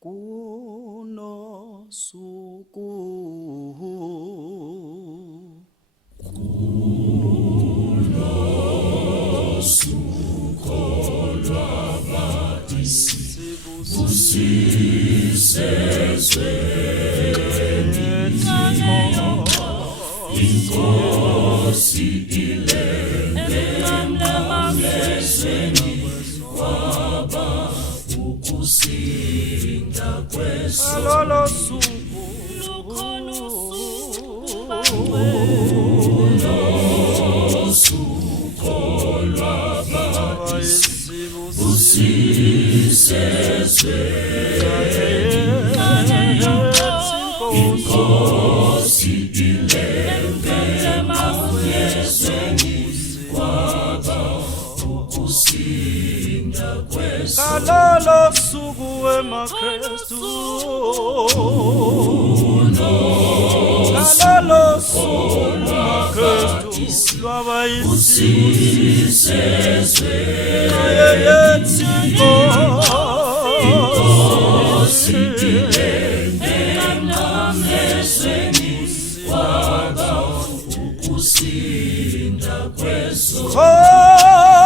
kuno suku Inkosi ilele emamlezweni waba ukusinda kweso lolo suku suko lwabadisi usisezwe Inkosi ilele emamlezweni waba ukusinda kweso kalolo suku emakrestu kalolo suku emakrestu usisezwe Inkosi ilele emamlezweni waba ukusinda kweso kholwani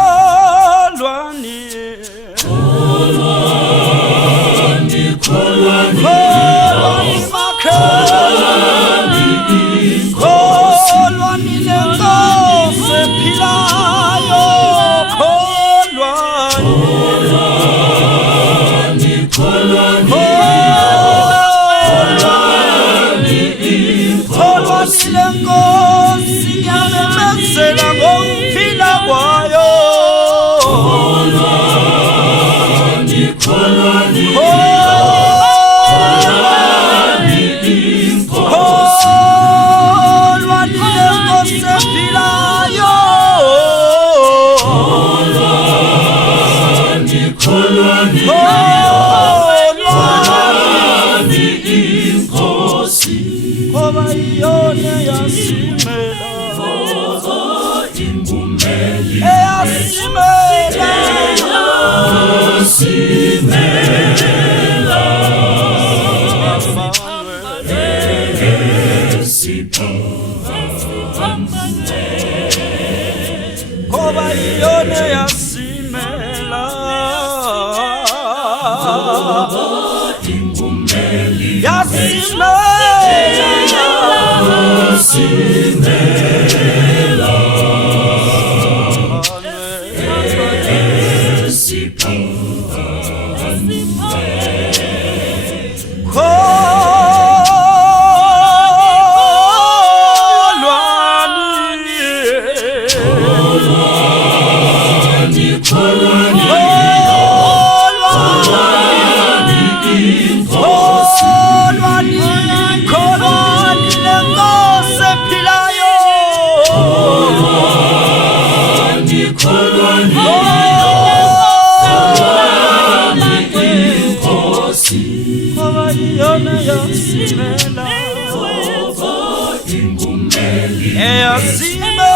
kholwani lenkosi ephilayo kholwani lenkosi ngiyamemezela ngokuphila kwayo kholwani lenkosi ephilayo ngoba iyona yasimela ngoba iyona yasimela kholwani lenkosi ephilayo ngoba iyona yasimela eyasimela